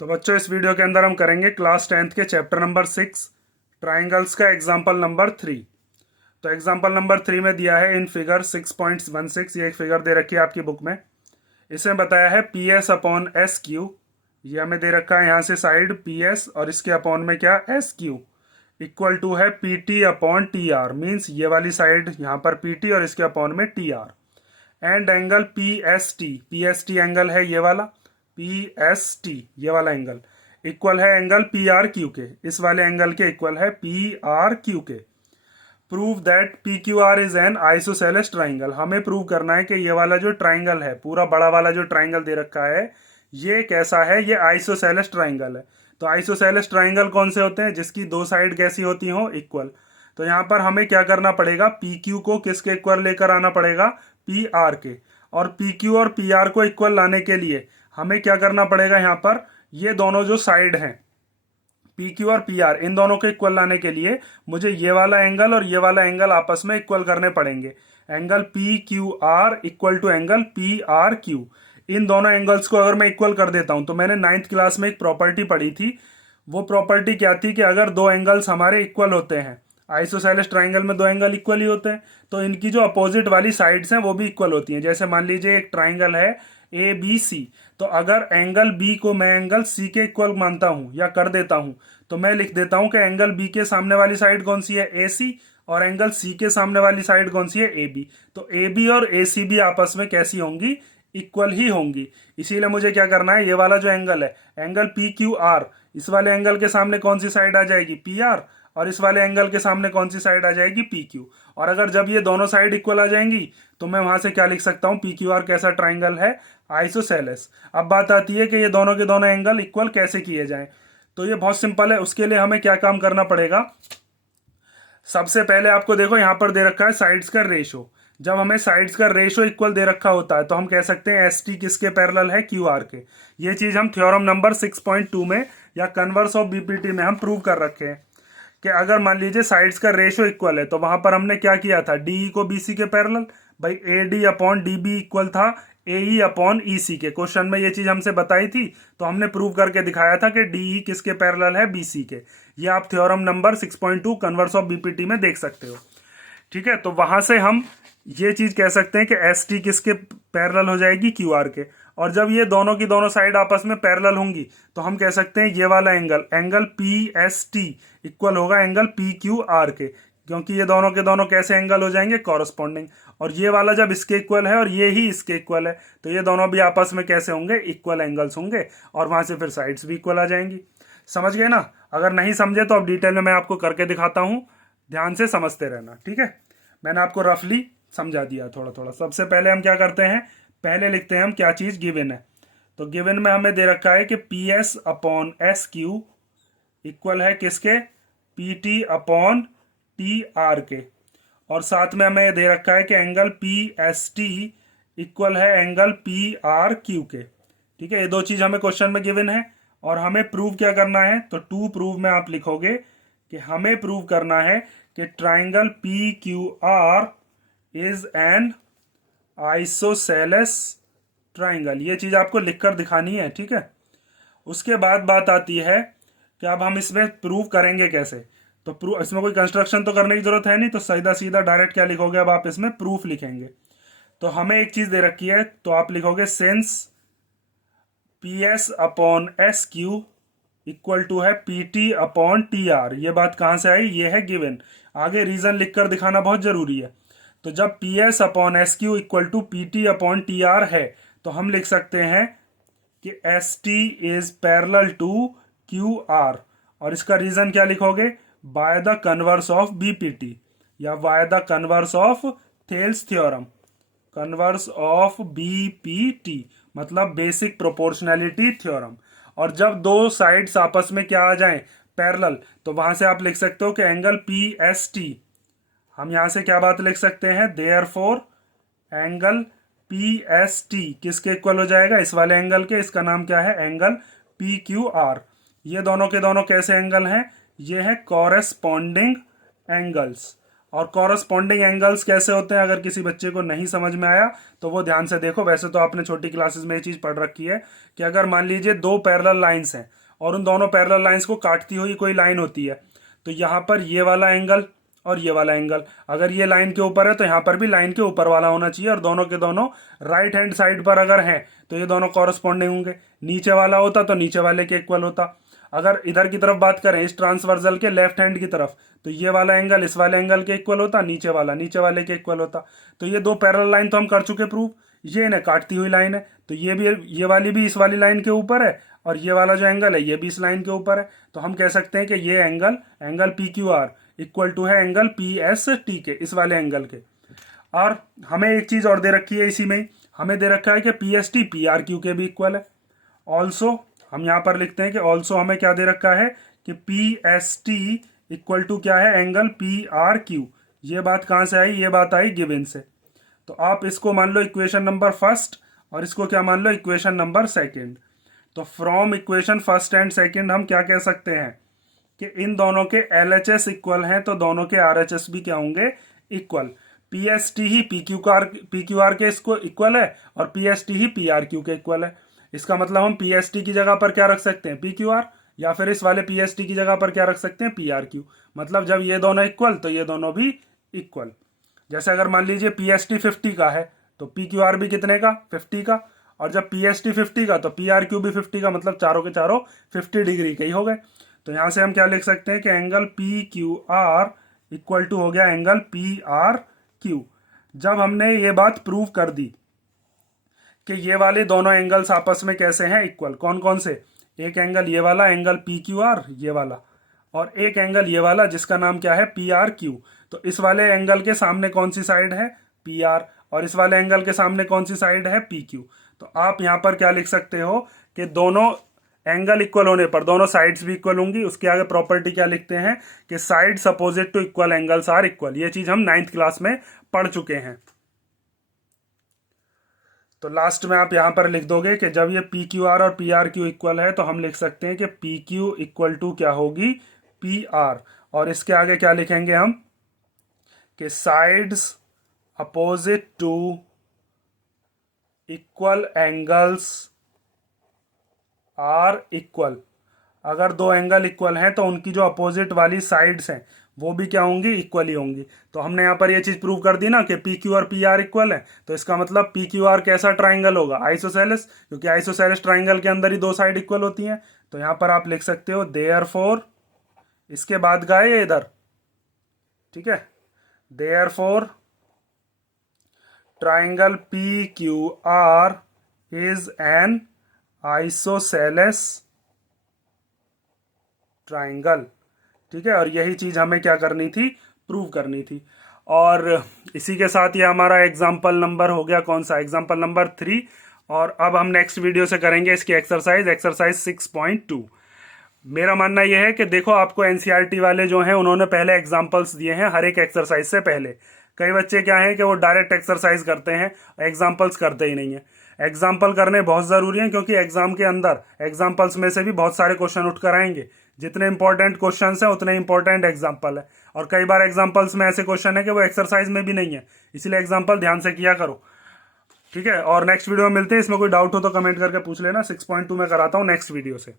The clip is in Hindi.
तो बच्चों इस वीडियो के अंदर हम करेंगे क्लास 10th के चैप्टर नंबर 6 ट्राइंगल्स का एग्जाम्पल नंबर 3। तो एग्जाम्पल नंबर 3 में दिया है इन फिगर 6.16। ये एक फिगर दे रखी है आपकी बुक में। इसमें बताया है P S upon S Q. ये हमें दे रखा है यहाँ से साइड पी एस और इसके अपॉन में क्या एस क्यू इक्वल टू है P T upon T are. Means ये वाली साइड यहाँ पर पी टी और इसके अपॉन में T R. And angle P S T angle है ये वाला पी एस टी, ये वाला एंगल इक्वल है एंगल पी आर क्यू के। इस वाले एंगल के इक्वल है पी आर क्यू के। Prove that P Q are is an isosceles triangle. हमें प्रूव करना है कि ये वाला जो ट्राइंगल है, पूरा बड़ा वाला जो ट्राइंगल दे रखा है, ये कैसा है, ये आइसोसेलेस ट्राइंगल है। तो आइसोसेलेस ट्राइंगल कौन से होते हैं? जिसकी दो साइड कैसी होती हो? इक्वल। तो यहाँ पर हमें क्या करना पड़ेगा? पी क्यू को किसके इक्वल लेकर आना पड़ेगा? पी आर के। और पी क्यू और पी आर को इक्वल लाने के लिए हमें क्या करना पड़ेगा? यहाँ पर ये दोनों जो साइड हैं पी क्यू और पी आर, इन दोनों को इक्वल लाने के लिए मुझे ये वाला एंगल और ये वाला एंगल आपस में इक्वल करने पड़ेंगे। Angle P Q R equal to angle P R Q. इन दोनों एंगल्स को अगर मैं इक्वल कर देता हूं तो मैंने 9th क्लास में एक प्रॉपर्टी पढ़ी थी। वो प्रॉपर्टी क्या थी कि अगर दो एंगल्स हमारे इक्वल होते हैं, आइसोसेलेस ट्राइंगल में दो एंगल इक्वल ही होते हैं, तो इनकी जो अपोजिट वाली साइड्स हैं वो भी इक्वल होती हैं। जैसे मान लीजिए एक ट्राइंगल है ए बी सी, तो अगर एंगल बी को मैं एंगल सी के इक्वल मानता हूं या कर देता हूं तो मैं लिख देता हूं कि एंगल बी के सामने वाली साइड कौन सी है? ए सी। और एंगल सी के सामने वाली साइड कौन सी है? A B. तो ए बी और ए सी भी आपस में कैसी होंगी? इक्वल ही होंगी। इसीलिए मुझे क्या करना है, ये वाला जो एंगल है एंगल पी क्यू आर, इस वाले एंगल के सामने कौन सी साइड आ जाएगी? P R. और इस वाले एंगल के सामने कौन सी साइड आ जाएगी? P Q. और अगर जब ये दोनों साइड इक्वल आ जाएंगी तो मैं वहां से क्या लिख सकता हूं? पी क्यू आर कैसा ट्राइंगल है? आइसोसेलेस। अब बात आती है कि ये दोनों के दोनों एंगल इक्वल कैसे किए जाएं। तो ये बहुत सिंपल है। उसके लिए हमें क्या काम करना पड़ेगा? सबसे पहले आपको देखो यहां पर दे रखा है साइड्स का रेशो। जब हमें साइड्स का रेशो इक्वल दे रखा होता है तो हम कह सकते हैं एस टी किसके पैरेलल है? क्यू आर के। ये चीज हम थ्योरम नंबर 6.2 में या कन्वर्स ऑफ बीपीटी में हम प्रूव कर रखे हैं कि अगर मान लीजिए साइड्स का रेशो इक्वल है तो वहां पर हमने क्या किया था? डीई को बीसी के पैरेलल, भाई A D upon D B equal था ए अपॉन ई सी के। क्वेश्चन में ये चीज हमसे बताई थी तो हमने प्रूव करके दिखाया था कि डीई किसके पैरेलल है? बीसी के। ये आप theorem number 6.2 converse of BPT में देख सकते हो। ठीक है, तो वहां से हम ये चीज कह सकते हैं कि एस टी किसके पैरेलल हो जाएगी? क्यू आर के। और जब ये दोनों की दोनों साइड आपस में पैरेलल होंगी तो हम कह सकते हैं ये वाला angle angle P S T equal होगा एंगल पी क्यू आर के, क्योंकि ये दोनों के दोनों कैसे एंगल हो जाएंगे? कॉरस्पॉन्डिंग। और ये वाला जब इसके इक्वल है और ये ही इसके इक्वल है तो ये दोनों भी आपस में कैसे होंगे? इक्वल एंगल्स होंगे। और वहां से फिर साइड्स भी इक्वल आ जाएंगी। समझ गए ना? अगर नहीं समझे तो अब डिटेल में मैं आपको करके दिखाता हूं, ध्यान से समझते रहना। ठीक है, मैंने आपको रफली समझा दिया थोड़ा थोड़ा। सबसे पहले हम क्या करते हैं? पहले लिखते हैं हम क्या चीज गिवन है। तो गिवन में हमें दे रखा है कि P S upon S Q equal है किसके? P T upon T are के। और साथ में हमें दे रखा है कि angle P S T equal है एंगल पी आर क्यू के। ठीक है, ये दो चीज हमें क्वेश्चन में गिवन है। और हमें प्रूव क्या करना है? तो टू प्रूव में आप लिखोगे कि हमें प्रूव करना है कि triangle P Q are is an isosceles triangle. ये चीज आपको लिखकर दिखानी है। ठीक है, उसके बाद बात आती है कि अब हम इसमें प्रूव करेंगे कैसे। तो प्रूफ, इसमें कोई कंस्ट्रक्शन तो करने की जरूरत है नहीं, तो सीधा सीधा डायरेक्ट क्या लिखोगे? अब आप इसमें प्रूफ लिखेंगे। तो हमें एक चीज दे रखी है तो आप लिखोगे since P S upon S Q equal to है P T upon T R. ये बात कहां से आई? ये है गिवन। आगे रीजन लिखकर दिखाना बहुत जरूरी है। तो जब P S upon S Q equal to P T upon T R है तो हम लिख सकते हैं कि S T is parallel to Q R. और इसका रीजन क्या लिखोगे? By the converse of BPT या by the converse of Thales theorem. Converse of BPT मतलब बेसिक प्रोपोर्शनैलिटी थ्योरम। और जब दो साइड्स आपस में क्या आ जाएं? पैरेलल, तो वहां से आप लिख सकते हो कि एंगल पी एस टी, हम यहां से क्या बात लिख सकते हैं? Therefore angle P S T किसके इक्वल हो जाएगा? इस वाले एंगल के। इसका नाम क्या है? Angle P Q are. ये दोनों के दोनों कैसे एंगल हैं? ये है कॉरेस्पॉन्डिंग एंगल्स। और कॉरस्पॉन्डिंग एंगल्स कैसे होते हैं, अगर किसी बच्चे को नहीं समझ में आया तो वो ध्यान से देखो। वैसे तो आपने छोटी क्लासेस में ये चीज़ पढ़ रखी है कि अगर मान लीजिए दो पैरेलल लाइंस हैं और उन दोनों पैरेलल लाइंस को काटती हुई कोई लाइन होती है, तो यहाँ पर ये वाला एंगल और ये वाला एंगल, अगर ये लाइन के ऊपर है तो यहाँ पर भी लाइन के ऊपर वाला होना चाहिए, और दोनों के दोनों राइट हैंड साइड पर अगर हैं तो ये दोनों कॉरस्पॉन्डिंग होंगे। नीचे वाला होता तो नीचे वाले के इक्वल होता। अगर इधर की तरफ बात करें इस ट्रांसवर्सल के लेफ्ट हैंड की तरफ, तो ये वाला एंगल इस वाले एंगल के इक्वल होता, नीचे वाला नीचे वाले के इक्वल होता। तो ये दो पैरेलल लाइन तो हम कर चुके प्रूव। ये इन्हें काटती हुई लाइन है, तो ये भी, ये वाली भी इस वाली लाइन के ऊपर है, और ये वाला जो एंगल है ये भी इस लाइन के ऊपर है। तो हम कह सकते हैं कि ये angle P Q R equal to है एंगल पी एस टी के, इस वाले एंगल के। और हमें एक चीज और दे रखी है, इसी में ही हमें दे रखा है कि P S T P R Q के भी इक्वल है। ऑल्सो हम यहाँ पर लिखते हैं कि ऑल्सो हमें क्या दे रखा है कि P S T equal to क्या है, एंगल पी आर क्यू। ये बात कहाँ से आई, ये बात आई गिवन से। तो आप इसको मान लो इक्वेशन नंबर फर्स्ट और इसको क्या मान लो इक्वेशन नंबर सेकेंड। तो from equation first and second हम क्या कह सकते हैं कि इन दोनों के LHS इक्वल हैं, तो दोनों के RHS भी क्या होंगे, इक्वल। PST ही PQR के इसको इक्वल है और PST ही PRQ के इक्वल है। इसका मतलब हम PST की जगह पर क्या रख सकते हैं, PQR, या फिर इस वाले PST की जगह पर क्या रख सकते हैं, PRQ। मतलब जब ये दोनों इक्वल तो ये दोनों भी इक्वल। जैसे अगर मान लीजिए PST 50 का है तो PQR भी कितने का, 50 का, और जब PST 50 का तो PRQ भी 50 का, मतलब चारों के चारों 50 डिग्री के ही हो गए। तो यहां से हम क्या लिख सकते हैं कि angle P Q R equal to हो गया एंगल पी आर क्यू। जब हमने ये बात प्रूव कर दी कि ये वाले दोनों एंगल्स आपस में कैसे हैं, इक्वल, कौन कौन से, एक एंगल ये वाला एंगल पी क्यू आर ये वाला, और एक एंगल ये वाला जिसका नाम क्या है, पी आर क्यू। तो इस वाले एंगल के सामने कौन सी साइड है, पी आर, और इस वाले एंगल के सामने कौन सी साइड है, पी क्यू। तो आप यहां पर क्या लिख सकते हो कि दोनों एंगल इक्वल होने पर दोनों साइड्स भी इक्वल होंगी। उसके आगे प्रॉपर्टी क्या लिखते हैं कि sides opposite to equal angles are equal. ये चीज हम 9th क्लास में पढ़ चुके हैं। तो लास्ट में आप यहां पर लिख दोगे कि जब ये पी क्यू आर और पी आर क्यू इक्वल है तो हम लिख सकते हैं कि पी क्यू इक्वल टू क्या होगी, पी आर। और इसके आगे क्या लिखेंगे हम कि sides opposite to equal angles are equal. अगर दो एंगल इक्वल हैं तो उनकी जो अपोजिट वाली साइड्स हैं वो भी क्या होंगी, इक्वल ही होंगी। तो हमने यहाँ पर ये चीज प्रूव कर दी ना कि पी क्यू और पी आर इक्वल है। तो इसका मतलब पी क्यू आर कैसा ट्राइंगल होगा, आइसोसेलेस, क्योंकि आइसोसेलेस ट्राइंगल के अंदर ही दो साइड इक्वल होती हैं। तो यहाँ पर आप लिख सकते हो देयरफॉर, इसके बाद गए इधर, ठीक है, therefore triangle P Q are is an isosceles triangle. ठीक है, और यही चीज हमें क्या करनी थी, प्रूव करनी थी। और इसी के साथ ये हमारा एग्जाम्पल नंबर हो गया, कौन सा, एग्जाम्पल नंबर 3। और अब हम नेक्स्ट वीडियो से करेंगे इसकी एक्सरसाइज 6.2। मेरा मानना यह है कि देखो आपको एनसीईआरटी वाले जो हैं उन्होंने पहले एग्जाम्पल्स दिए हैं हर एक एक्सरसाइज से पहले। कई बच्चे क्या हैं कि वो डायरेक्ट एक्सरसाइज करते हैं, एग्जाम्पल्स करते ही नहीं है। एग्जाम्पल करने बहुत ज़रूरी है, क्योंकि एग्जाम के अंदर एग्जाम्पल्स में से भी बहुत सारे क्वेश्चन उठ कर आएंगे। जितने इंपॉर्टेंट क्वेश्चन हैं उतने इंपॉर्टेंट एग्जाम्पल है, और कई बार एग्जाम्पल्स में ऐसे क्वेश्चन है कि वो एक्सरसाइज में भी नहीं है, इसलिए एग्जाम्पल ध्यान से किया करो। ठीक है, और नेक्स्ट वीडियो में मिलते हैं। इसमें कोई डाउट हो तो कमेंट करके पूछ लेना। 6.2 में कराता हूँ नेक्स्ट वीडियो से।